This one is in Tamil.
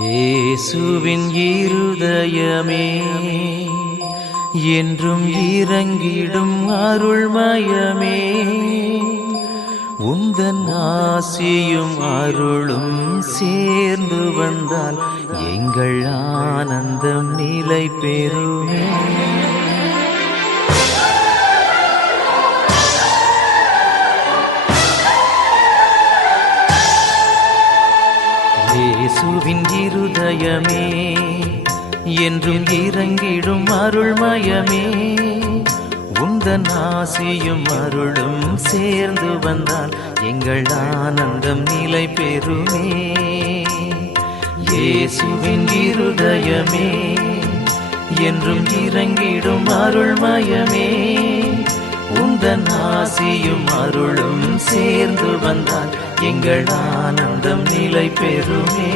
இயேசுவின் இருதயமே என்றும் இறங்கிடும் அருள்மயமே, உந்தன் ஆசியும் அருளும் சேர்ந்து வந்தால் எங்கள் ஆனந்தம் நிலை பெறுமே. இயேசுவின் இருதயமே என்றும் இறங்கிடும் அருள்மயமே, உந்தன் ஆசியும் அருளும் சேர்ந்து வந்தால் எங்கள் ஆனந்தம் நிலை பெறுமே. இயேசுவின் இருதயமே என்றும் இறங்கிடும் அருள்மயமே, உந்தன் ஆசியும் அருளும் சேர்ந்து வந்தால் எங்கள் ஆனந்தம் நிலை பெறுமே.